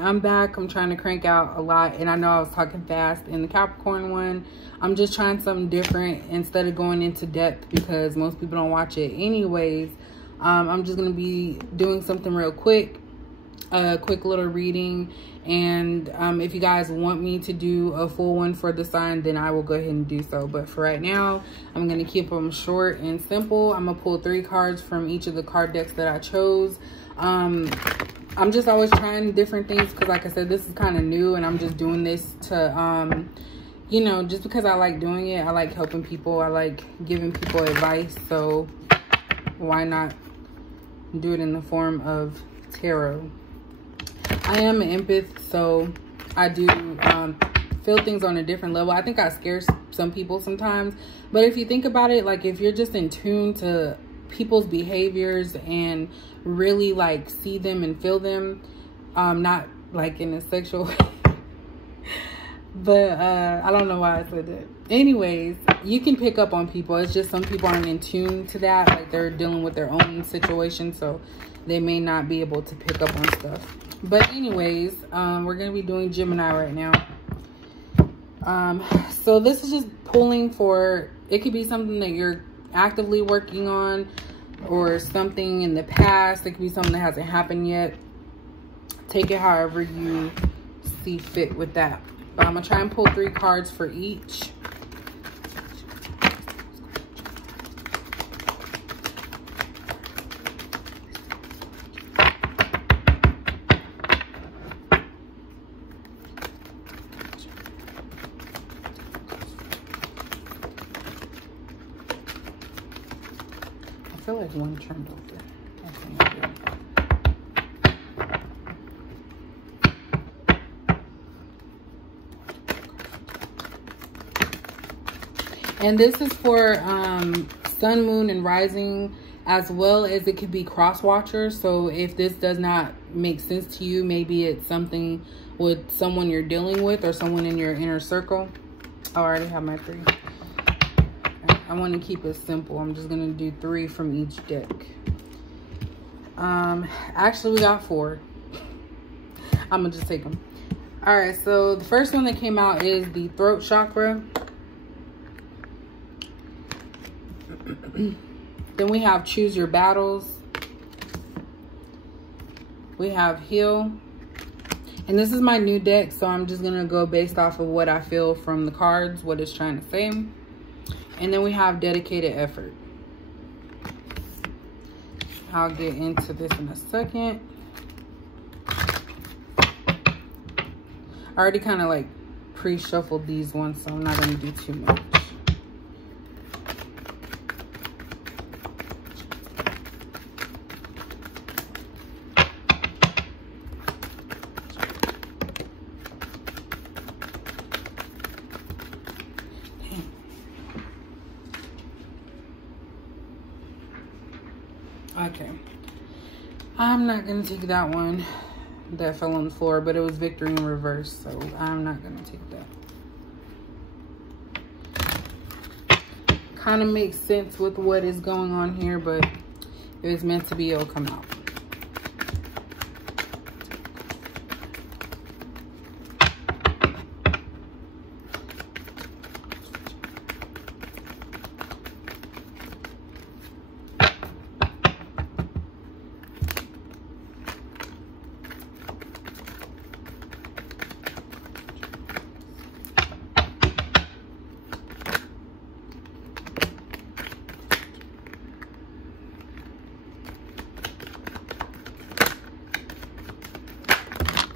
I'm back. I'm trying to crank out a lot, and I know I was talking fast in the Capricorn one. I'm just trying something different instead of going into depth because most people don't watch it anyways. I'm just going to be doing something real quick, a quick little reading. And if you guys want me to do a full one for the sign, then I will go ahead and do so. But for right now, I'm going to keep them short and simple. I'm going to pull 3 cards from each of the card decks that I chose. I'm just always trying different things because, like I said, this is kind of new, and I'm just doing this to, you know, just because I like doing it. I like helping people. I like giving people advice. So why not do it in the form of tarot? I am an empath, so I do feel things on a different level. I think I scare some people sometimes. But if you think about it, like if you're just in tune to people's behaviors and really like see them and feel them, not like in a sexual way, but I don't know why I said that. Anyways, you can pick up on people. It's just some people aren't in tune to that, like they're dealing with their own situation, so they may not be able to pick up on stuff. But anyways, we're gonna be doing Gemini right now. So this is just pulling for, it could be something that you're actively working on, or something in the past. It could be something that hasn't happened yet. Take it however you see fit with that. But I'm gonna try and pull 3 cards for each. I feel like one turned over. And this is for sun, moon, and rising, as well as it could be cross watchers. So if this does not make sense to you, maybe it's something with someone you're dealing with or someone in your inner circle. Oh, I already have my 3. I want to keep it simple. I'm just going to do 3 from each deck. Actually, we got 4. I'm going to just take them. All right, so the first one that came out is the throat chakra. Then we have choose your battles. We have heal. And this is my new deck, so I'm just going to go based off of what I feel from the cards, what it's trying to say. And then we have dedicated effort. I'll get into this in a second. I already kind of like pre-shuffled these ones, so I'm not going to do too much. Okay, I'm not gonna take that one that fell on the floor, but it was victory in reverse, so I'm not gonna take that. Kind of makes sense with what is going on here, but if it's meant to be, it'll come out.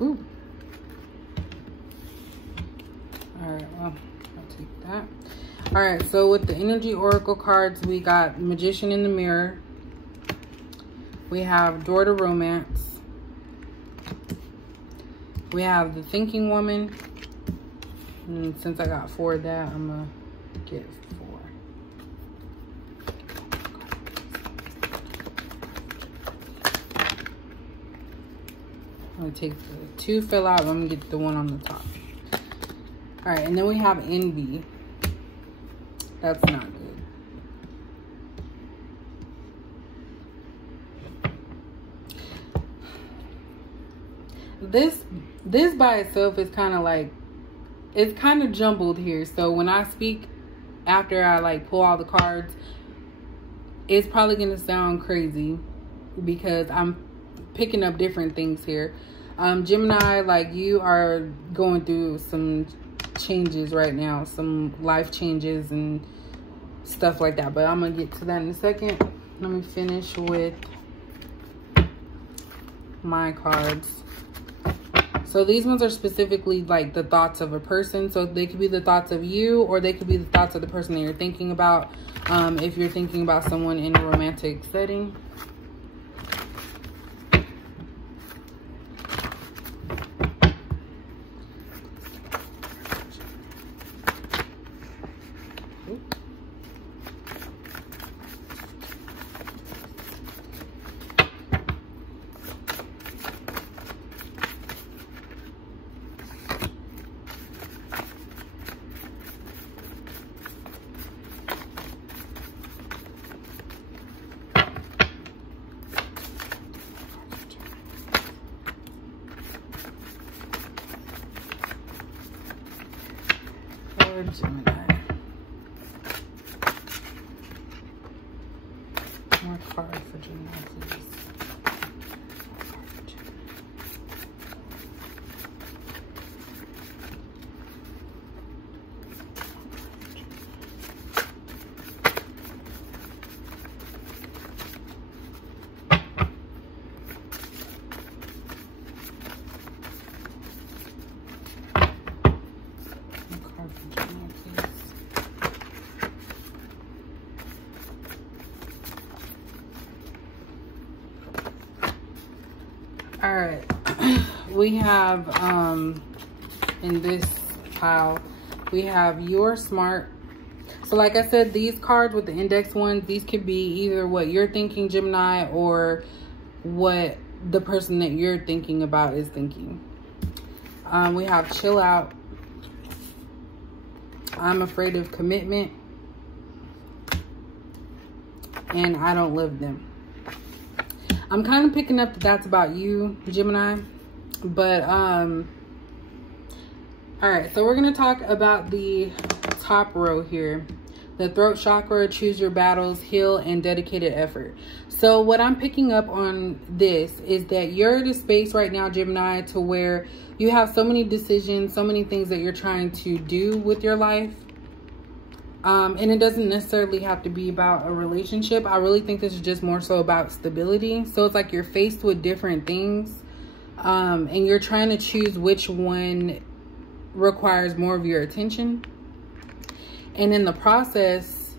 Ooh. All right, well, I'll take that. All right, so with the energy oracle cards, we got Magician in the Mirror. We have Door to Romance. We have the Thinking Woman. And since I got 4 of that, I'm gonna get 4. I'm gonna take the 2 fill out. I'm gonna get the 1 on the top. All right, and then we have Envy. That's not good. This this by itself is kind of like, it's kind of jumbled here. So when I speak after I like pull all the cards, it's probably going to sound crazy because I'm picking up different things here. Gemini, like, you are going through some changes right now, some life changes and stuff like that, but I'm gonna get to that in a second. Let me finish with my cards. So these ones are specifically like the thoughts of a person. So they could be the thoughts of you, or they could be the thoughts of the person that you're thinking about. If you're thinking about someone in a romantic setting. Gemini. More cards for Gemini, please. All right, we have in this pile, we have You're Smart. So like I said, these cards with the index ones, these could be either what you're thinking, Gemini, or what the person that you're thinking about is thinking. We have Chill Out, I'm Afraid of Commitment, and I Don't Live Them. I'm kind of picking up that that's about you, Gemini. But, all right. So we're going to talk about the top row here. The throat chakra, choose your battles, heal, and dedicated effort. So what I'm picking up on this is that you're in a space right now, Gemini, to where you have so many decisions, so many things that you're trying to do with your life. And it doesn't necessarily have to be about a relationship. I really think this is just more so about stability. So it's like you're faced with different things, and you're trying to choose which one requires more of your attention. And in the process,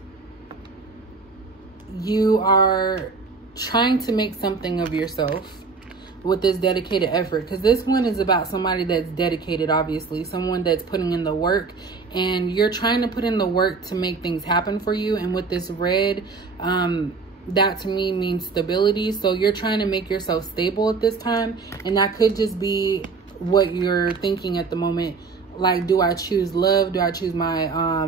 you are trying to make something of yourself with this dedicated effort, because this one is about somebody that's dedicated, obviously, someone that's putting in the work, and you're trying to put in the work to make things happen for you. And with this red, that to me means stability. So you're trying to make yourself stable at this time, and that could just be what you're thinking at the moment. Like, do I choose love? Do I choose my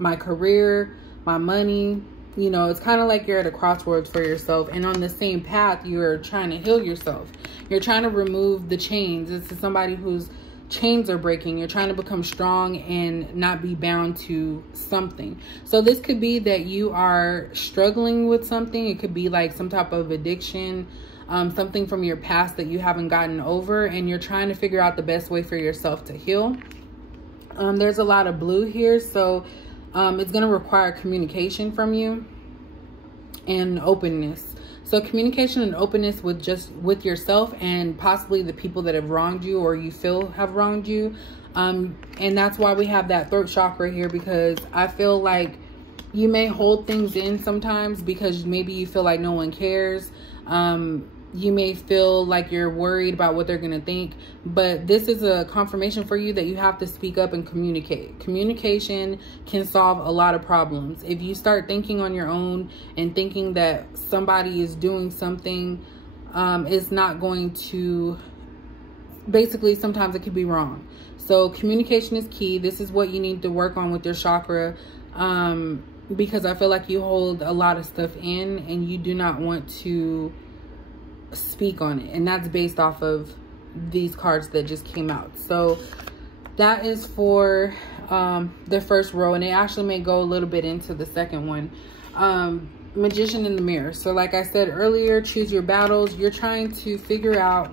my career, my money? You know, it's kind of like you're at a crossroads for yourself, and on the same path, you're trying to heal yourself. You're trying to remove the chains. This is somebody whose chains are breaking. You're trying to become strong and not be bound to something. So this could be that you are struggling with something. It could be like some type of addiction, something from your past that you haven't gotten over, and you're trying to figure out the best way for yourself to heal. There's a lot of blue here, so it's going to require communication from you and openness. So communication and openness with yourself and possibly the people that have wronged you or you feel have wronged you. And that's why we have that throat chakra here, because I feel like you may hold things in sometimes because maybe you feel like no one cares. You may feel like you're worried about what they're going to think, but this is a confirmation for you that you have to speak up and communicate. Communication can solve a lot of problems. If you start thinking on your own and thinking that somebody is doing something, it's not going to, basically, sometimes it could be wrong. So communication is key. This is what you need to work on with your chakra, because I feel like you hold a lot of stuff in and you do not want to speak on it, and that's based off of these cards that just came out. So that is for the first row, and it actually may go a little bit into the second one. Magician in the mirror. So like I said earlier, choose your battles. You're trying to figure out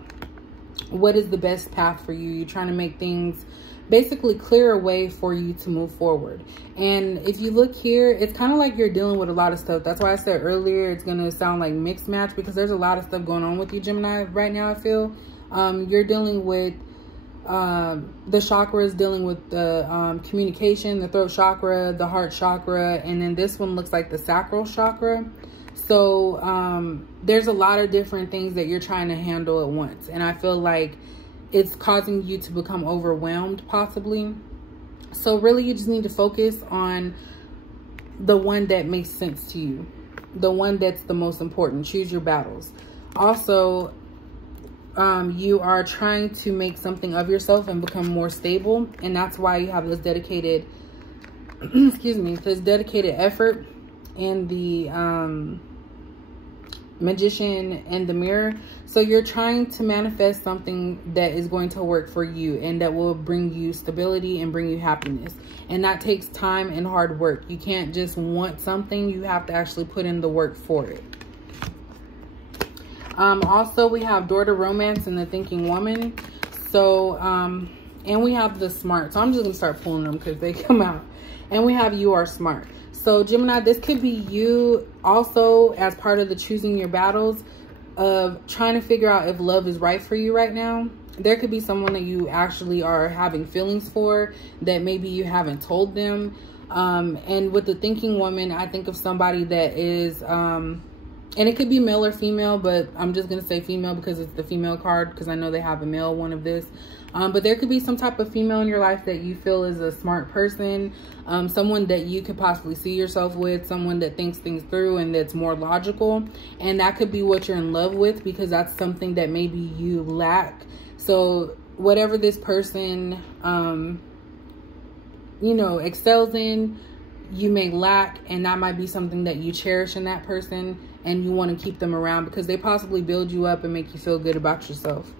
what is the best path for you. You're trying to make things basically clear a way for you to move forward. And if you look here, it's kind of like you're dealing with a lot of stuff. That's why I said earlier it's going to sound like mixed match, because there's a lot of stuff going on with you, Gemini, right now. I feel you're dealing with the chakras, dealing with the communication, the throat chakra, the heart chakra, and then this one looks like the sacral chakra. So there's a lot of different things that you're trying to handle at once, and I feel like it's causing you to become overwhelmed, possibly. So really, you just need to focus on the one that makes sense to you, the one that's the most important. Choose your battles. Also, you are trying to make something of yourself and become more stable, and that's why you have this dedicated excuse me, this dedicated effort in the Magician and the Mirror. So you're trying to manifest something that is going to work for you and that will bring you stability and bring you happiness, and that takes time and hard work. You can't just want something, you have to actually put in the work for it. Also, we have Door to Romance and the Thinking Woman. So and we have the Smart. So I'm just gonna start pulling them because they come out. And we have You Are Smart. So Gemini, this could be you also as part of the choosing your battles of trying to figure out if love is right for you right now. There could be someone that you actually are having feelings for that maybe you haven't told them. And with the Thinking Woman, I think of somebody that is, and it could be male or female, but I'm just going to say female because it's the female card, because I know they have a male one of this. But there could be some type of female in your life that you feel is a smart person, someone that you could possibly see yourself with, someone that thinks things through and that's more logical. And that could be what you're in love with, because that's something that maybe you lack. So whatever this person, you know, excels in, you may lack, and that might be something that you cherish in that person, and you want to keep them around because they possibly build you up and make you feel good about yourself.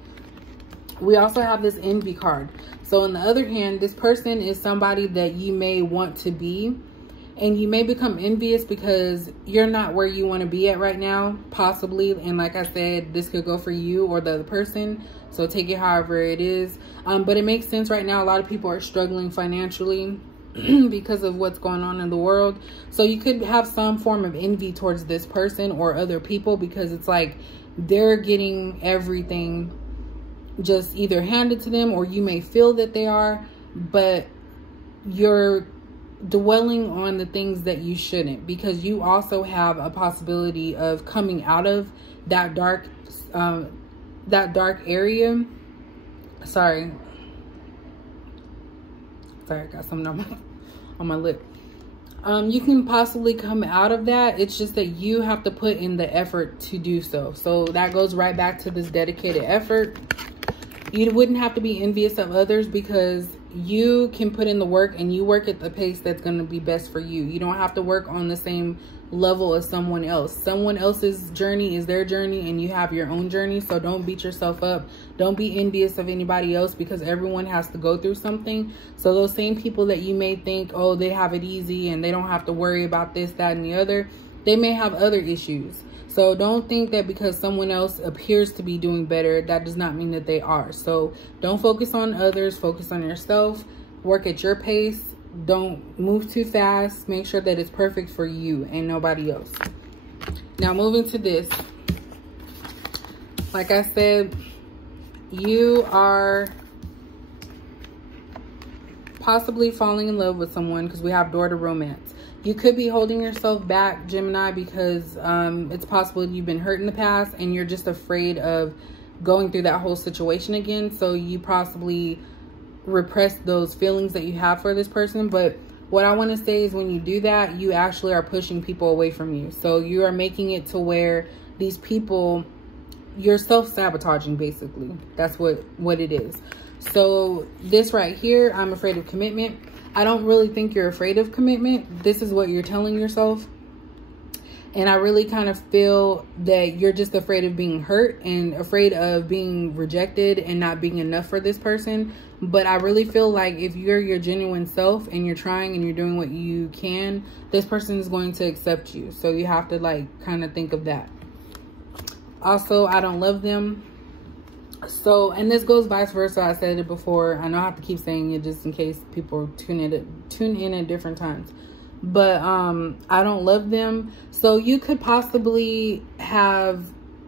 We also have this Envy card. So on the other hand, this person is somebody that you may want to be, and you may become envious because you're not where you want to be at right now, possibly. And like I said, this could go for you or the other person, so take it however it is. But it makes sense right now. A lot of people are struggling financially because of what's going on in the world. So you could have some form of envy towards this person or other people, because it's like they're getting everything just either handed to them, or you may feel that they are, but you're dwelling on the things that you shouldn't, because you also have a possibility of coming out of that dark area. Sorry, I got something on my lip. You can possibly come out of that. It's just that you have to put in the effort to do so. So that goes right back to this dedicated effort. You wouldn't have to be envious of others, because you can put in the work and you work at the pace that's going to be best for you. You don't have to work on the same level as someone else. Someone else's journey is their journey, and you have your own journey. So don't beat yourself up. Don't be envious of anybody else, because everyone has to go through something. So those same people that you may think, oh, they have it easy and they don't have to worry about this, that, and the other, they may have other issues. So don't think that because someone else appears to be doing better, that does not mean that they are. So don't focus on others, focus on yourself, work at your pace. Don't move too fast. Make sure that it's perfect for you and nobody else. Now moving to this. Like I said, you are possibly falling in love with someone, because we have Door to Romance. You could be holding yourself back, Gemini, because it's possible you've been hurt in the past and you're just afraid of going through that whole situation again. So you possibly repress those feelings that you have for this person. But what I want to say is, when you do that, you actually are pushing people away from you. So you are making it to where these people, you're self-sabotaging, basically. That's what it is. So this right here, I'm afraid of commitment. I don't really think you're afraid of commitment. This is what you're telling yourself. And I really kind of feel that you're just afraid of being hurt and afraid of being rejected and not being enough for this person. But I really feel like if you're your genuine self and you're trying and you're doing what you can, this person is going to accept you. So you have to like kind of think of that. Also, I don't love them. So, and this goes vice versa. I said it before. I know I have to keep saying it just in case people tune in at different times. But I don't love them. So you could possibly have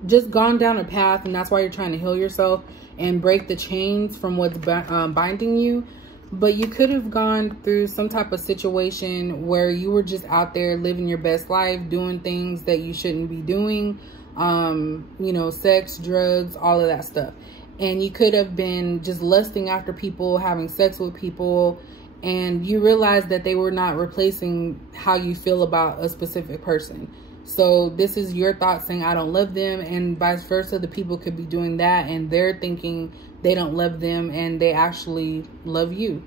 just gone down a path, and that's why you're trying to heal yourself and break the chains from what's binding you. But you could have gone through some type of situation where you were just out there living your best life, doing things that you shouldn't be doing, you know, sex, drugs, all of that stuff. And you could have been just lusting after people, having sex with people, and you realize that they were not replacing how you feel about a specific person. So this is your thoughts saying, I don't love them, and vice versa. The people could be doing that and they're thinking they don't love them and they actually love you.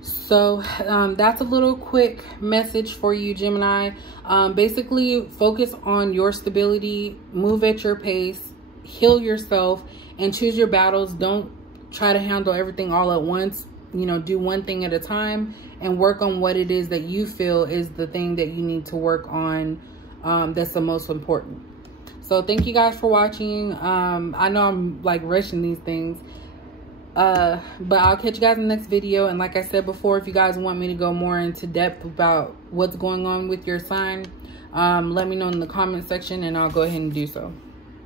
So that's a little quick message for you, Gemini. Basically, focus on your stability, move at your pace, heal yourself, and choose your battles. Don't try to handle everything all at once. You know, do one thing at a time and work on what it is that you feel is the thing that you need to work on, that's the most important. So thank you guys for watching. I know I'm like rushing these things, but I'll catch you guys in the next video. And like I said before, if you guys want me to go more into depth about what's going on with your sign, let me know in the comment section and I'll go ahead and do so.